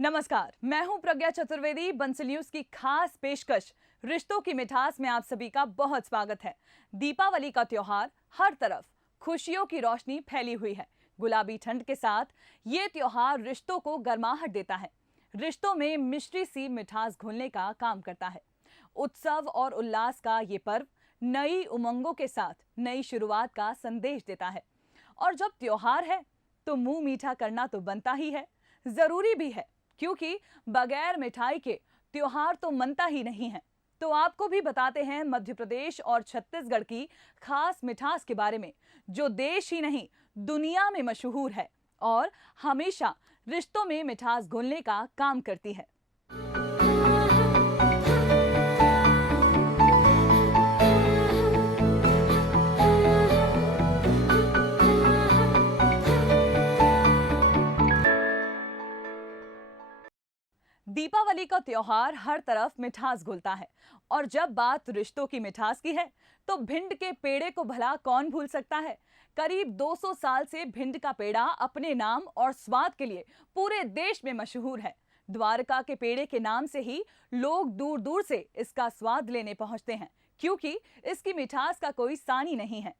नमस्कार, मैं हूं प्रज्ञा चतुर्वेदी। बंसल न्यूज की खास पेशकश रिश्तों की मिठास में आप सभी का बहुत स्वागत है। दीपावली का त्योहार, हर तरफ खुशियों की रोशनी फैली हुई है। गुलाबी ठंड के साथ ये त्योहार रिश्तों को गर्माहट देता है, रिश्तों में मिश्री सी मिठास घोलने का काम करता है। उत्सव और उल्लास का ये पर्व नई उमंगों के साथ नई शुरुआत का संदेश देता है। और जब त्योहार है तो मुंह मीठा करना तो बनता ही है, जरूरी भी है, क्योंकि बगैर मिठाई के त्योहार तो मनता ही नहीं है। तो आपको भी बताते हैं मध्य प्रदेश और छत्तीसगढ़ की खास मिठास के बारे में, जो देश ही नहीं दुनिया में मशहूर है और हमेशा रिश्तों में मिठास घोलने का काम करती है। दीपावली का त्योहार हर तरफ मिठास घुलता है और जब बात रिश्तों की मिठास की है तो भिंड के पेड़े को भला कौन भूल सकता है। करीब 200 साल से भिंड का पेड़ा अपने नाम और स्वाद के लिए पूरे देश में मशहूर है। द्वारका के पेड़े के नाम से ही लोग दूर दूर से इसका स्वाद लेने पहुंचते हैं, क्योंकि इसकी मिठास का कोई सानी नहीं है।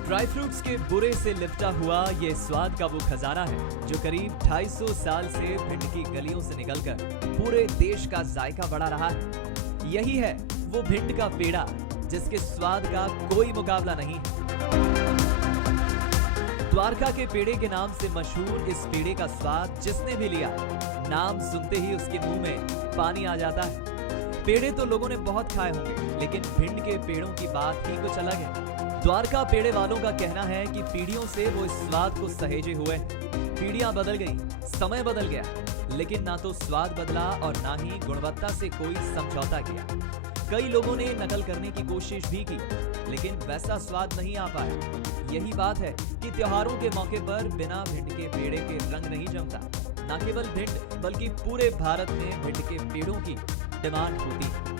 ड्राई फ्रूट्स के बुरे से लिपटा हुआ ये स्वाद का वो खजाना है जो करीब 250 साल से भिंड की गलियों से निकलकर पूरे देश का जायका बढ़ा रहा है। यही है वो भिंड का पेड़ा जिसके स्वाद का कोई मुकाबला नहीं है। द्वारका के पेड़े के नाम से मशहूर इस पेड़े का स्वाद जिसने भी लिया, नाम सुनते ही उसके मुंह में पानी आ जाता है। पेड़े तो लोगों ने बहुत खाए होंगे, लेकिन भिंड के पेड़ों की बात ही कुछ अलग है। द्वारका पेड़े वालों का कहना है कि पीढ़ियों से वो इस स्वाद को सहेजे हुए हैं। पीढ़ियां बदल गई, समय बदल गया, लेकिन ना तो स्वाद बदला और ना ही गुणवत्ता से कोई समझौता किया। कई लोगों ने नकल करने की कोशिश भी की, लेकिन वैसा स्वाद नहीं आ पाया। यही बात है कि त्योहारों के मौके पर बिना भिंड के पेड़े के रंग नहीं जमता। न केवल भिंड बल्कि पूरे भारत में भिंड के पेड़ों की डिमांड होती है।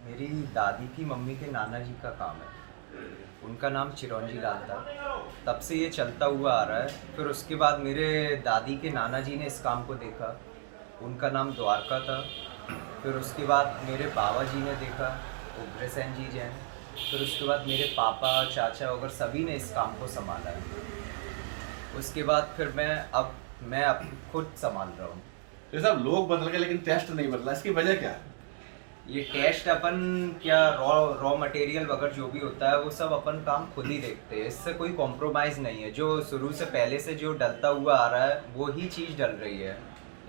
मेरी दादी की मम्मी के नाना जी का काम है, उनका नाम चिरौंजी लाल था। तब से ये चलता हुआ आ रहा है। फिर उसके बाद मेरे दादी के नाना जी ने इस काम को देखा, उनका नाम द्वारका था। फिर उसके बाद मेरे बाबा जी ने देखा, उग्रसेन जी जैन। फिर उसके बाद मेरे पापा, चाचा वगैरह सभी ने इस काम को संभाला है। उसके बाद फिर मैं अब खुद संभाल रहा हूँ। ये सब लोग बदल गए लेकिन टेस्ट नहीं बदला, इसकी वजह क्या है? ये टेस्ट अपन क्या रॉ मटेरियल वगैरह जो भी होता है वो सब अपन काम खुद ही देखते हैं। इससे कोई कॉम्प्रोमाइज़ नहीं है। जो शुरू से पहले से जो डलता हुआ आ रहा है वो ही चीज़ डल रही है।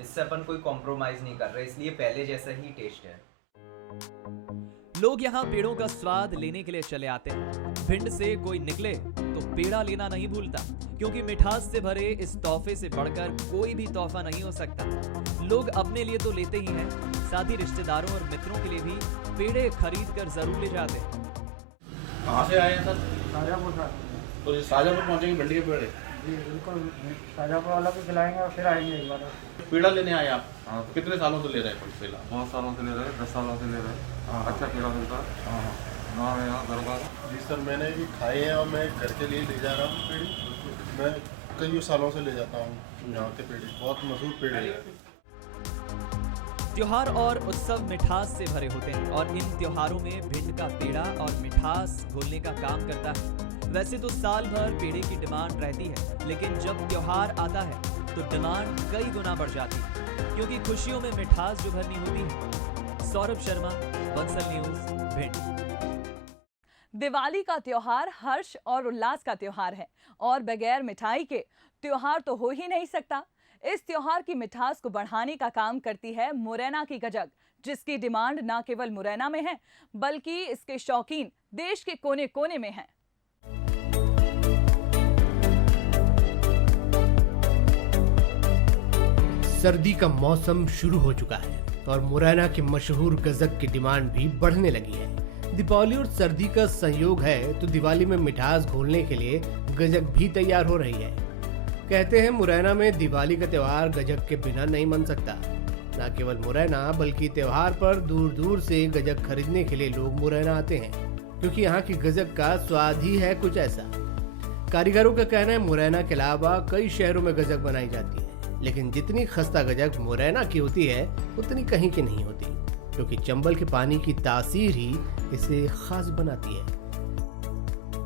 इससे अपन कोई कॉम्प्रोमाइज़ नहीं कर रहे, इसलिए पहले जैसा ही टेस्ट है। लोग यहाँ पेड़ों का स्वाद लेने के लिए चले आते हैं। भिंड से कोई निकले तो पेड़ा लेना नहीं भूलता, क्योंकि मिठास से भरे इस तोहफे से बढ़कर कोई भी तोहफा नहीं हो सकता। लोग अपने लिए तो लेते ही हैं, साथ ही रिश्तेदारों और मित्रों के लिए भी पेड़े खरीद कर जरूर ले जाते हैं। कहाँ से आए हैं सर? शाजापुर सर। तो शाजापुर पहुँचेंगे भिंड के पेड़े? जी बिल्कुल, शाजापुर वाला को खिलाएंगे और फिर आएंगे एक बार। पेड़ा लेने आए आप? हाँ। कितने सालों से ले रहे हैं पेड़ा? बहुत सालों से ले रहे हैं, 10 सालों से ले रहे हैं। हाँ। अच्छा पेड़ा मिलता है। हाँ। नाम है यहाँ दरबार। जी सर, मैंने भी खाए हैं और मैं घर के लिए ले जा रहा हूँ पेड़ी। मैं कई सालों से ले जाता हूँ यहाँ के पेड़ी, बहुत मशहूर पेड़े हैं। त्योहार और उत्सव मिठास से भरे होते हैं और इन त्योहारों में भिंड का पेड़ा और मिठास घोलने का काम करता है। वैसे तो साल भर पेड़े की डिमांड रहती है, लेकिन जब त्योहार आता है तो डिमांड कई गुना बढ़ जाती है, क्योंकि खुशियों में मिठास जो भरनी होती है। सौरभ शर्मा, बंसल न्यूज, भिंड। दिवाली का त्योहार हर्ष और उल्लास का त्योहार है और बगैर मिठाई के त्योहार तो हो ही नहीं सकता। इस त्योहार की मिठास को बढ़ाने का काम करती है मुरैना की गजक, जिसकी डिमांड न केवल मुरैना में है बल्कि इसके शौकीन देश के कोने कोने में हैं। सर्दी का मौसम शुरू हो चुका है और मुरैना के मशहूर गजक की डिमांड भी बढ़ने लगी है। दीपावली और सर्दी का संयोग है तो दिवाली में मिठास घोलने के लिए गजक भी तैयार हो रही है। कहते हैं मुरैना में दिवाली का त्योहार गजक के बिना नहीं मन सकता। न केवल मुरैना बल्कि त्योहार पर दूर दूर से गजक खरीदने के लिए लोग मुरैना आते हैं, क्योंकि यहाँ की गजक का स्वाद ही है कुछ ऐसा। कारीगरों का कहना है मुरैना के अलावा कई शहरों में गजक बनाई जाती है, लेकिन जितनी खस्ता गजक मुरैना की होती है उतनी कहीं की नहीं होती, क्योंकि चंबल के पानी की तासीर ही इसे खास बनाती है।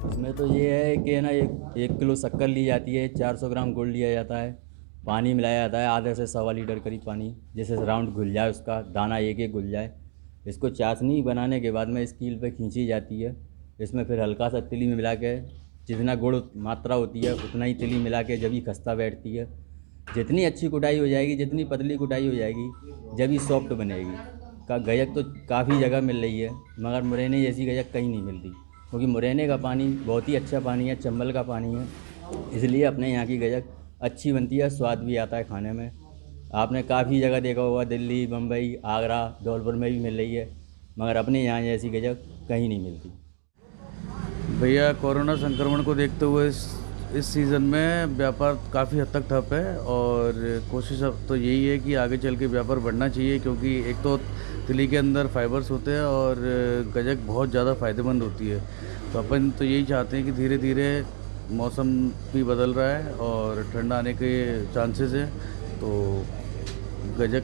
उसमें तो ये है कि ना एक किलो शक्कर ली जाती है, 400 ग्राम गुड़ लिया जाता है, पानी मिलाया जाता है आधे से 1.25 लीटर करीब पानी, जैसे राउंड घुल जाए, उसका दाना एक एक घुल जाए। इसको चाशनी बनाने के बाद में इस कील पे खींची जाती है। इसमें फिर हल्का सा तिली में मिला के, जितना गुड़ मात्रा होती है उतना ही तिली मिला के जब ही खस्ता बैठती है। जितनी अच्छी कुटाई हो जाएगी, जितनी पतली कुटाई हो जाएगी, जब ही सॉफ्ट बनेगी। का गजक तो काफ़ी जगह मिल रही है, मगर मुरैने जैसी गजक कहीं नहीं मिलती, क्योंकि मुरैने का पानी बहुत ही अच्छा पानी है, चंबल का पानी है, इसलिए अपने यहाँ की गजक अच्छी बनती है, स्वाद भी आता है खाने में। आपने काफ़ी जगह देखा होगा, दिल्ली, मुंबई, आगरा, धौलपुर में भी मिल रही है, मगर अपने यहाँ जैसी गजक कहीं नहीं मिलती। भैया, कोरोना संक्रमण को देखते हुए इस सीज़न में व्यापार काफ़ी हद तक ठप है, और कोशिश अब तो यही है कि आगे चल के व्यापार बढ़ना चाहिए, क्योंकि एक तो तिली के अंदर फाइबर्स होते हैं और गजक बहुत ज़्यादा फ़ायदेमंद होती है। तो अपन तो यही चाहते हैं कि धीरे धीरे मौसम भी बदल रहा है और ठंड आने के चांसेस हैं, तो गजक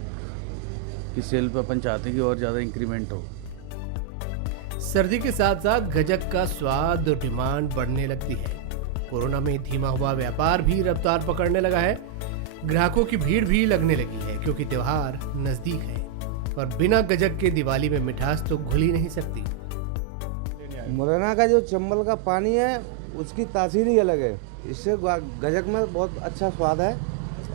की सेल पर अपन चाहते हैं कि और ज़्यादा इंक्रीमेंट हो। सर्दी के साथ साथ गजक का स्वाद और डिमांड बढ़ने लगती है। कोरोना में धीमा हुआ व्यापार भी रफ्तार पकड़ने लगा है। ग्राहकों की भीड़ भी लगने लगी है, क्योंकि त्योहार नजदीक है और बिना गजक के दिवाली में मिठास तो घुल ही नहीं सकती। मुरैना का जो चंबल का पानी है उसकी तासीर ही अलग है। इससे गजक में बहुत अच्छा स्वाद है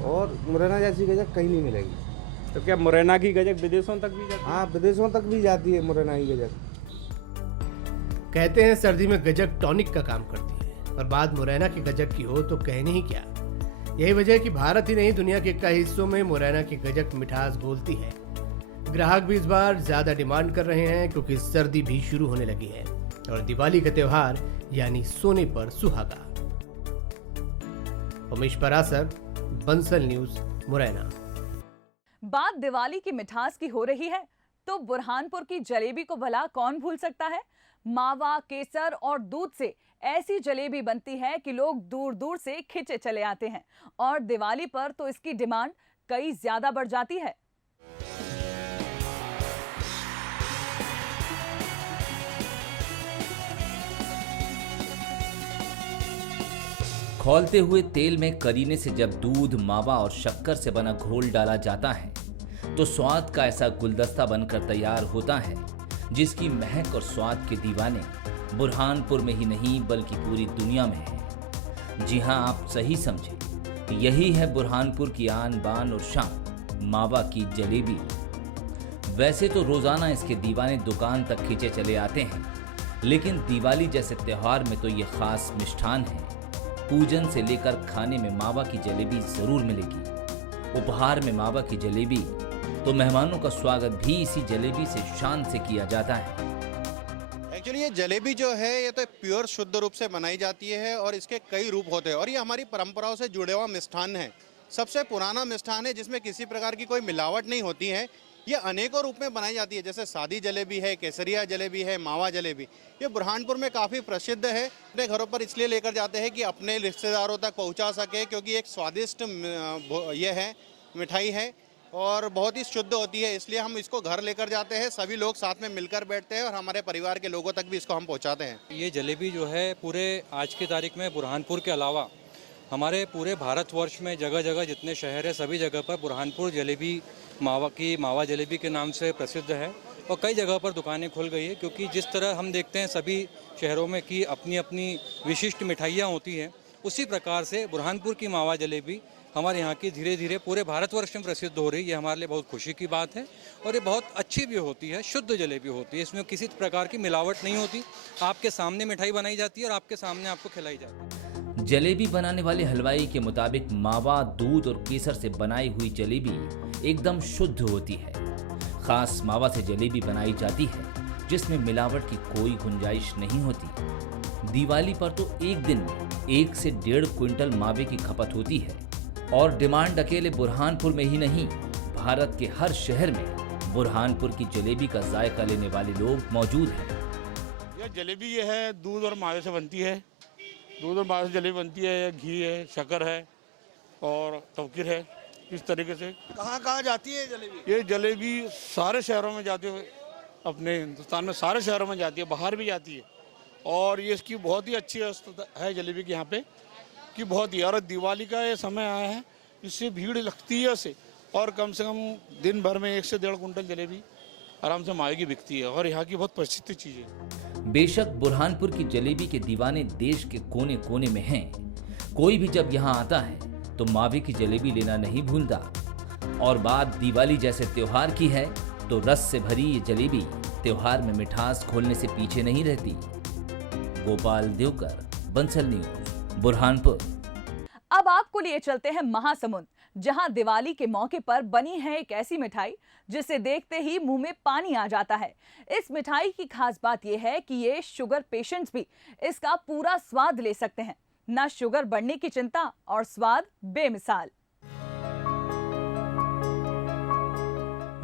और मुरैना जैसी गजक कहीं नहीं मिलेगी। तो क्या मुरैना की गजक विदेशों तक भी जाती है? हाँ, विदेशों तक भी जाती है मुरैना की गजक। कहते हैं सर्दी में गजक टॉनिक का काम करती है, और बात मुरैना की गजक की हो तो कहने ही क्या। यही वजह है कि भारत ही नहीं दुनिया के कई हिस्सों में मुरैना की गजक मिठास घोलती है। ग्राहक भी इस बार ज्यादा डिमांड कर रहे हैं, क्योंकि सर्दी भी शुरू होने लगी है और दिवाली का त्योहार यानी सोने पर सुहागा। उमेश परासर, बंसल न्यूज, मुरैना। बात दिवाली की मिठास की हो रही है तो बुरहानपुर की जलेबी को भला कौन भूल सकता है। मावा, केसर और दूध से ऐसी जलेबी बनती है कि लोग दूर दूर से खिंचे चले आते हैं, और दिवाली पर तो इसकी डिमांड कई ज्यादा बढ़ जाती है। खौलते हुए तेल में करीने से जब दूध, मावा और शक्कर से बना घोल डाला जाता है तो स्वाद का ऐसा गुलदस्ता बनकर तैयार होता है, जिसकी महक और स्वाद के दीवाने बुरहानपुर में ही नहीं बल्कि पूरी दुनिया में हैं। जी हां, आप सही समझे, यही है बुरहानपुर की आन बान और शान, मावा की जलेबी। वैसे तो रोजाना इसके दीवाने दुकान तक खींचे चले आते हैं, लेकिन दिवाली जैसे त्योहार में तो ये खास मिष्ठान है। पूजन से लेकर खाने में मावा की जलेबी जरूर मिलेगी। उपहार में मावा की जलेबी, तो मेहमानों का स्वागत भी इसी जलेबी से शान से किया जाता है। एक्चुअली ये जलेबी जो है ये तो प्योर शुद्ध रूप से बनाई जाती है और इसके कई रूप होते हैं, और ये हमारी परंपराओं से जुड़े हुआ मिष्ठान है। सबसे पुराना मिष्ठान है जिसमें किसी प्रकार की कोई मिलावट नहीं होती है। ये अनेकों रूप में बनाई जाती है, जैसे सादी जलेबी है, केसरिया जलेबी है, मावा जलेबी। ये बुरहानपुर में काफ़ी प्रसिद्ध है। अपने घरों पर इसलिए लेकर जाते हैं कि अपने रिश्तेदारों तक पहुंचा सके, क्योंकि एक स्वादिष्ट ये है, मिठाई है और बहुत ही शुद्ध होती है, इसलिए हम इसको घर लेकर जाते हैं। सभी लोग साथ में मिलकर बैठते हैं और हमारे परिवार के लोगों तक भी इसको हम पहुँचाते हैं। ये जलेबी जो है पूरे आज की तारीख में बुरहानपुर के अलावा हमारे पूरे भारतवर्ष में जगह जगह जितने शहर है सभी जगह पर बुरहानपुर जलेबी मावा जलेबी के नाम से प्रसिद्ध है, और कई जगह पर दुकानें खुल गई है। क्योंकि जिस तरह हम देखते हैं सभी शहरों में कि अपनी अपनी विशिष्ट मिठाइयाँ होती हैं, उसी प्रकार से बुरहानपुर की मावा जलेबी हमारे यहाँ की धीरे धीरे पूरे भारतवर्ष में प्रसिद्ध हो रही है। ये हमारे लिए बहुत खुशी की बात है, और ये बहुत अच्छी भी होती है, शुद्ध जलेबी होती है। इसमें किसी प्रकार की मिलावट नहीं होती, आपके सामने मिठाई बनाई जाती है और आपके सामने आपको खिलाई जाती है। जलेबी बनाने वाले हलवाई के मुताबिक मावा, दूध और केसर से बनाई हुई जलेबी एकदम शुद्ध होती है। खास मावा से जलेबी बनाई जाती है जिसमें मिलावट की कोई गुंजाइश नहीं होती। दिवाली पर तो एक दिन में 1 से 1.5 क्विंटल मावे की खपत होती है, और डिमांड अकेले बुरहानपुर में ही नहीं भारत के हर शहर में बुरहानपुर की जलेबी का जायका लेने वाले लोग मौजूद हैं। यह जलेबी ये है दूध और मावे से बनती है। दूध और मावे से जलेबी बनती है, घी है, शक्कर है और तवकीर है। इस तरीके से कहाँ जाती है जलेबी? ये जलेबी सारे शहरों में जाती है, अपने हिंदुस्तान में सारे शहरों में जाती है, बाहर भी जाती है। और ये इसकी बहुत ही अच्छी है जलेबी की यहाँ पे कि बहुत ही, और दिवाली का ये समय आया है, इससे भीड़ लगती है उसे, और कम से कम दिन भर में 1 से 1.5 कुंटल जलेबी आराम से मावे की बिकती है और यहाँ की बहुत प्रसिद्ध चीज़ है। बेशक बुरहानपुर की जलेबी के दीवाने देश के कोने कोने में हैं। कोई भी जब यहाँ आता है तो मावे की जलेबी लेना नहीं भूलता। और बात दिवाली जैसे त्योहार की है तो रस से भरी ये जलेबी त्योहार में मिठास खोलने से पीछे नहीं रहती। गोपाल देवकर, बंसल न्यूज, बुरहानपुर। अब आपको लिए चलते हैं महासमुंद, जहां दिवाली के मौके पर बनी है एक ऐसी मिठाई जिसे देखते ही मुंह में पानी आ जाता है। इस मिठाई की खास बात यह है कि ये शुगर पेशेंट्स भी इसका पूरा स्वाद ले सकते हैं। ना शुगर बढ़ने की चिंता और स्वाद बेमिसाल।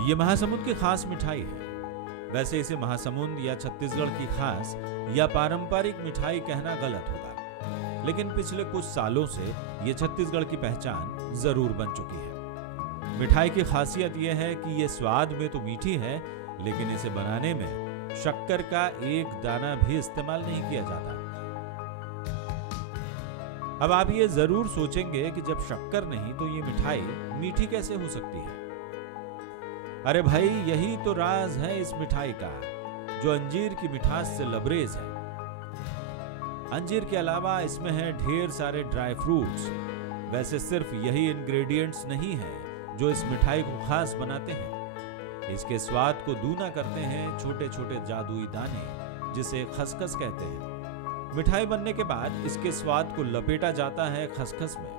ये महासमुंद की खास मिठाई है। वैसे इसे महासमुंद या छत्तीसगढ़ की खास या पारंपरिक मिठाई कहना गलत होगा, लेकिन पिछले कुछ सालों से ये छत्तीसगढ़ की पहचान जरूर बन चुकी है। मिठाई की खासियत यह है कि ये स्वाद में तो मीठी है, लेकिन इसे बनाने में शक्कर का एक दाना भी इस्तेमाल नहीं किया जाता। अब आप ये जरूर सोचेंगे कि जब शक्कर नहीं तो ये मिठाई मीठी कैसे हो सकती है। अरे भाई, यही तो राज है इस मिठाई का, जो अंजीर की मिठास से लबरेज है। अंजीर के अलावा इसमें है ढेर सारे ड्राई फ्रूट्स। वैसे सिर्फ यही इंग्रेडिएंट्स नहीं है जो इस मिठाई को खास बनाते हैं। इसके स्वाद को दूना करते हैं छोटे छोटे जादुई दाने, जिसे खसखस कहते हैं। मिठाई बनने के बाद इसके स्वाद को लपेटा जाता है खसखस में।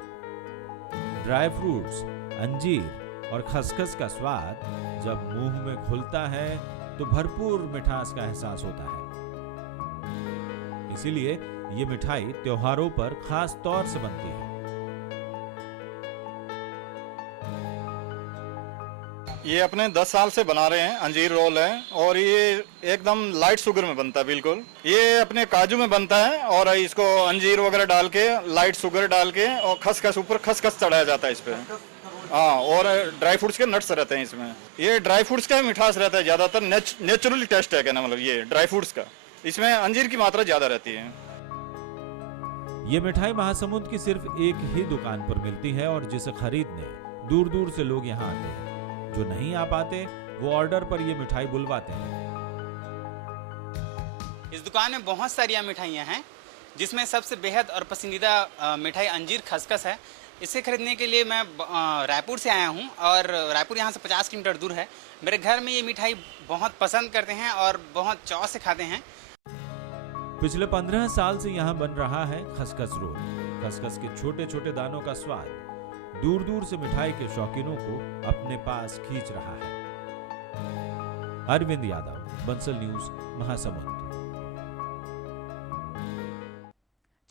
ड्राई फ्रूट्स, अंजीर और खसखस का स्वाद जब मुंह में घुलता है तो भरपूर मिठास का एहसास होता है। इसीलिए ये मिठाई त्योहारों पर खास तौर से बनती है। ये अपने 10 साल से बना रहे हैं। अंजीर रोल है और ये एकदम लाइट शुगर में बनता है बिल्कुल। ये अपने काजू में बनता है और इसको अंजीर वगैरह डाल के, लाइट शुगर डाल के और खसखस, ऊपर खसखस चढ़ाया जाता है इस पे। हाँ, और ड्राई फ्रूट्स के नट्स रहते हैं इसमें। ये ड्राई फ्रूट्स का मिठास रहता है ज्यादातर, नेचुरल टेस्ट है कहना, मतलब ये ड्राई फ्रूट्स का। इसमें अंजीर की मात्रा ज्यादा रहती है। ये मिठाई महासमुंद की सिर्फ एक ही दुकान पर मिलती है और जिसे खरीदने दूर दूर से लोग यहाँ आते हैं। जो नहीं आ पाते वो ऑर्डर पर ये मिठाई बुलवाते हैं। इस दुकान में बहुत सारी मिठाइयाँ हैं, जिसमें सबसे बेहद और पसंदीदा मिठाई अंजीर खसखस है। इसे खरीदने के लिए मैं रायपुर से आया हूँ और रायपुर यहाँ से 50 किलोमीटर दूर है। मेरे घर में ये मिठाई बहुत पसंद करते हैं और बहुत चाव से खाते हैं। पिछले 15 साल से यहाँ बन रहा है खसखस रोल। खसखस के छोटे छोटे दानों का स्वाद दूर दूर से मिठाई के शौकीनों को अपने पास खींच रहा है। अरविंद यादव, बंसल न्यूज, महासमुंद।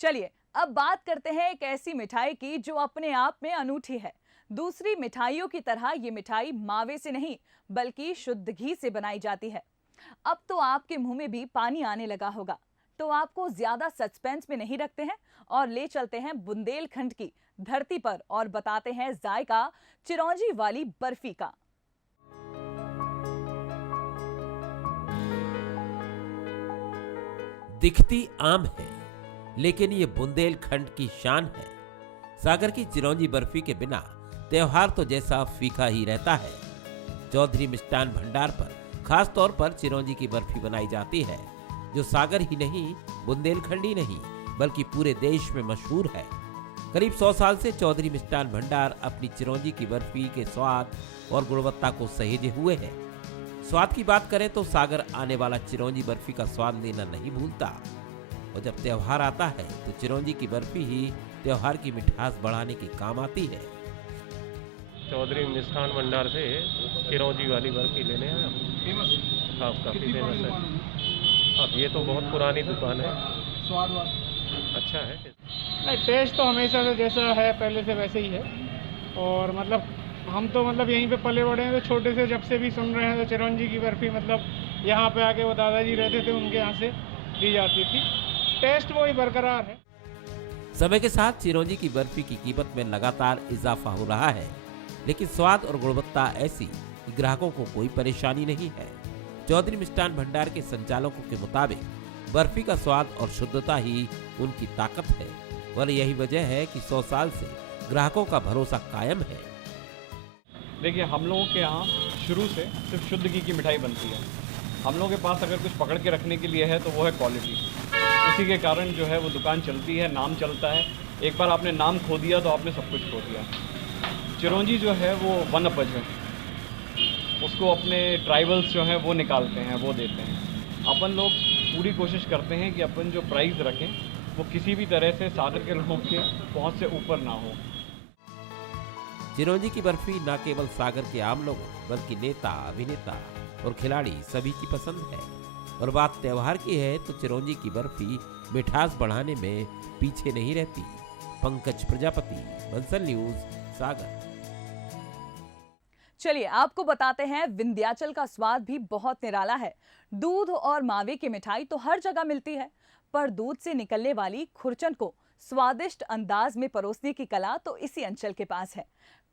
चलिए अब बात करते हैं एक ऐसी मिठाई की जो अपने आप में अनूठी है। दूसरी मिठाइयों की तरह ये मिठाई मावे से नहीं बल्कि शुद्ध घी से बनाई जाती है। अब तो आपके मुंह में भी पानी आने लगा होगा, तो आपको ज्यादा सस्पेंस में नहीं रखते हैं और ले चलते हैं बुंदेलखंड की धरती पर और बताते हैं जायका चिरौंजी वाली बर्फी का। दिखती आम है, लेकिन ये बुंदेलखंड की शान है। सागर की चिरौंजी बर्फी के बिना त्योहार तो जैसा फीका ही रहता है। चौधरी मिष्ठान भंडार पर खास तौर पर चिरौंजी की बर्फी बनाई जाती है, जो सागर ही नहीं, बुंदेलखंड ही नहीं बल्कि पूरे देश में मशहूर है। करीब 100 साल से चौधरी मिष्ठान भंडार अपनी चिरौंजी की बर्फी के स्वाद और गुणवत्ता को सहेजे हुए है। स्वाद की बात करें तो सागर आने वाला चिरौंजी बर्फी का स्वाद लेना नहीं भूलता, और जब त्योहार आता है तो चिरौंजी की बर्फी ही त्योहार की मिठास बढ़ाने के काम आती है। चौधरी मिष्ठान भंडार से चिरौंजी वाली बर्फी लेने आया। हाँ, काफ़ी फेमस है। अब ये तो बहुत पुरानी दुकान है, स्वाद अच्छा है। नहीं, टेस्ट तो हमेशा से जैसा है पहले से वैसे ही है, और मतलब हम तो मतलब यहीं पे पले बड़े हैं, तो छोटे से जब से भी सुन रहे हैं तो चिरौंजी की बर्फ़ी मतलब यहाँ पे आके वो दादाजी रहते थे उनके यहाँ से दी जाती थी। टेस्ट वही बरकरार है। समय के साथ चिरौंजी की बर्फी की कीमत में लगातार इजाफा हो रहा है, लेकिन स्वाद और गुणवत्ता ऐसी कि ग्राहकों को कोई परेशानी नहीं है। चौधरी मिष्ठान भंडार के संचालकों के मुताबिक बर्फी का स्वाद और शुद्धता ही उनकी ताकत है और यही वजह है कि 100 साल से ग्राहकों का भरोसा कायम है। देखिए, हम लोगों के यहाँ शुरू से सिर्फ शुद्ध घी की मिठाई बनती है। हम लोगों के पास अगर कुछ पकड़ के रखने के लिए है तो वो है क्वालिटी। उसी के कारण जो है वो दुकान चलती है, नाम चलता है। एक बार आपने नाम खो दिया तो आपने सब कुछ खो दिया। चिरौंजी जो है वो वन अपज है, उसको अपने ट्राइबल्स जो हैं वो निकालते हैं, वो देते हैं। अपन लोग पूरी कोशिश करते हैं कि अपन जो प्राइस रखें वो किसी भी तरह से सागर के लोगों के पहुंच से ऊपर ना हो। चिरौंजी की बर्फी न केवल सागर के आम लोगों बल्कि नेता, अभिनेता और खिलाड़ी सभी की पसंद है। और बात त्योहार की है तो चिरौंजी की बर्फी मिठास बढ़ाने में पीछे नहीं रहती। पंकज प्रजापति, बंसल न्यूज, सागर। चलिए आपको बताते हैं, विंध्याचल का स्वाद भी बहुत निराला है। दूध और मावे की मिठाई तो हर जगह मिलती है, पर दूध से निकलने वाली खुरचन को स्वादिष्ट अंदाज में परोसने की कला तो इसी अंचल के पास है।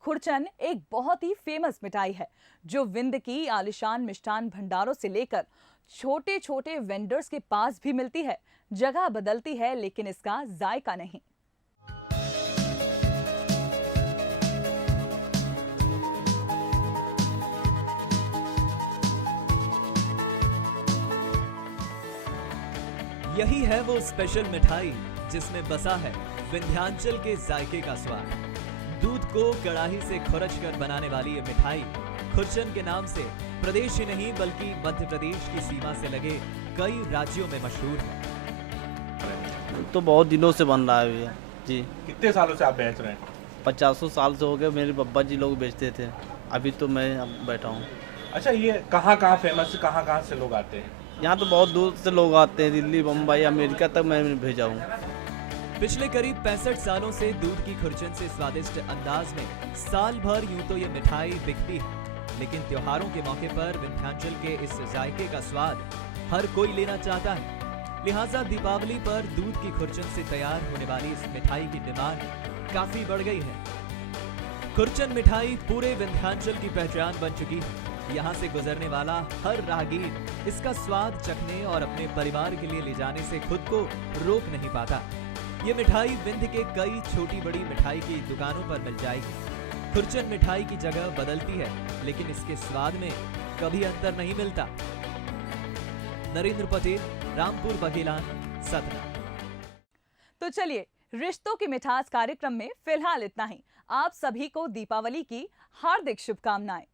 खुरचन एक बहुत ही फेमस मिठाई है जो विंध्य की आलिशान मिष्ठान भंडारों से लेकर छोटे छोटे वेंडर्स के पास भी मिलती है। जगह बदलती है लेकिन इसका जायका नहीं। यही है वो स्पेशल मिठाई जिसमें बसा है विंध्याचल के जायके का स्वाद। दूध को कड़ाही से खुरच कर बनाने वाली ये मिठाई खुरचन के नाम से प्रदेश ही नहीं बल्कि मध्य प्रदेश की सीमा से लगे कई राज्यों में मशहूर है। तो बहुत दिनों से बन रहा है भैया जी। कितने सालों से आप बेच रहे हैं? 50 साल से हो गए। मेरे बब्बा जी लोग बेचते थे, अभी तो मैं अब बैठा हूँ। अच्छा, ये कहाँ फेमस है, कहाँ से लोग आते हैं? यहाँ तो बहुत दूर से लोग आते हैं, दिल्ली, बम्बई, अमेरिका तक मैं भेजा हूँ। पिछले करीब 65 सालों से दूध की खुरचन से स्वादिष्ट अंदाज में साल भर यूं तो ये मिठाई बिकती है, लेकिन त्योहारों के मौके पर विंध्याचल के इस जायके का स्वाद हर कोई लेना चाहता है। लिहाजा दीपावली पर दूध की खुरचन से तैयार होने वाली इस मिठाई की डिमांड काफी बढ़ गई है। खुरचन मिठाई पूरे विंध्याचल की पहचान बन चुकी है। यहाँ से गुजरने वाला हर राहगीर इसका स्वाद चखने और अपने परिवार के लिए ले जाने से खुद को रोक नहीं पाता। ये मिठाई विंध्य के कई छोटी बड़ी मिठाई की दुकानों पर मिल जाएगी। खुरचन मिठाई की जगह बदलती है लेकिन इसके स्वाद में कभी अंतर नहीं मिलता। नरेंद्र पटेल, रामपुर बघेलान, सतना। तो चलिए, रिश्तों की मिठास कार्यक्रम में फिलहाल इतना ही। आप सभी को दीपावली की हार्दिक शुभकामनाएं।